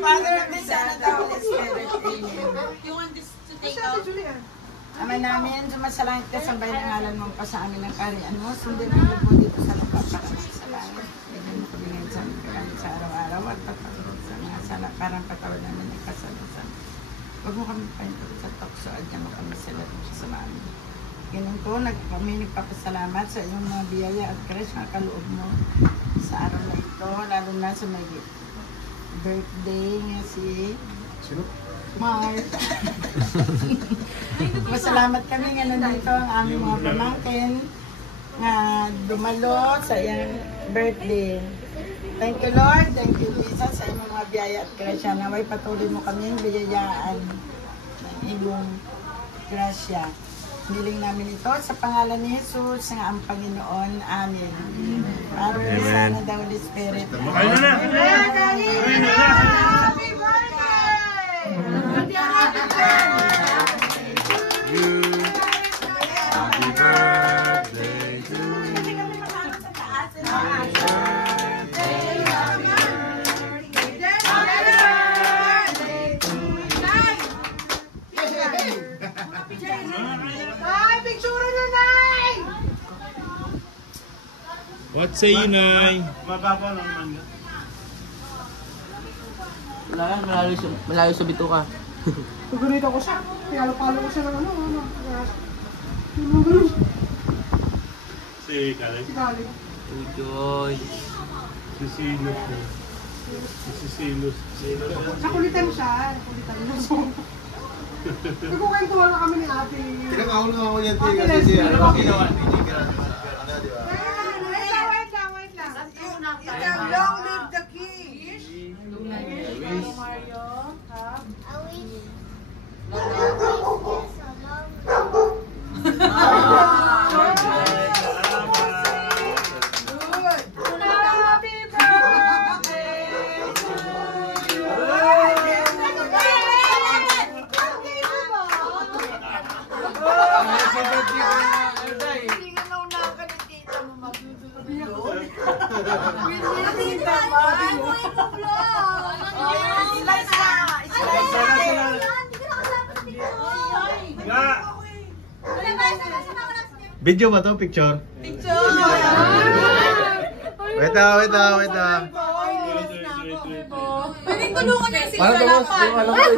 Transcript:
Father of the Son, and the Holy Spirit. Amen. You want this to take out? Ama namin, sumasalangit ka sa bayan ng ngalan mo pa sa amin ang kaharian mo. Sundin ang lupo dito sa lupa para sa langit. Bigyan mo kami ngayon sa aming kailangan sa araw-araw at patawad sa mga sala parang patawad namin ang kasalasan. Huwag mo kami pahinto sa tukso at diyan mo kami sa lahat ng kasamaan. Ganun po, kami nagpapasalamat sa iyong mga biyaya at grace na kaloob mo sa araw na ito, lalo na sa may birthday nga si Mark. Masalamat kami nga nandito ang aming mga pamangkin nga dumalo sa iyang birthday. Thank you Lord, thank you Jesus sa iyong mga biyaya at grasya. Naway patuloy mo kami biyayaan ng iyong grasya. Hiling namin ito sa pangalan ni Jesus nga ang Panginoon. Amen. Father, Son, and the Holy Spirit. Happy birthday to What say you, Nay? Mababaw lang naman. Wala yan, malayo sa bituka. Pagganito ko siya, pinalo-palo ko siya ng ano. Si Kalen? Si Kalen. Uy, Si Silos. Si Silos. Nakulitan siya, nakulitan mo. Nagkukwentuhan na kami ni ate. Tinakahulong ako yan, Tiga, kasi siya. Ano ba ginawa? Long live the king! Video ba to? Picture? Picture! Wait na. Pwede tulungan niya si Parang Kalapan.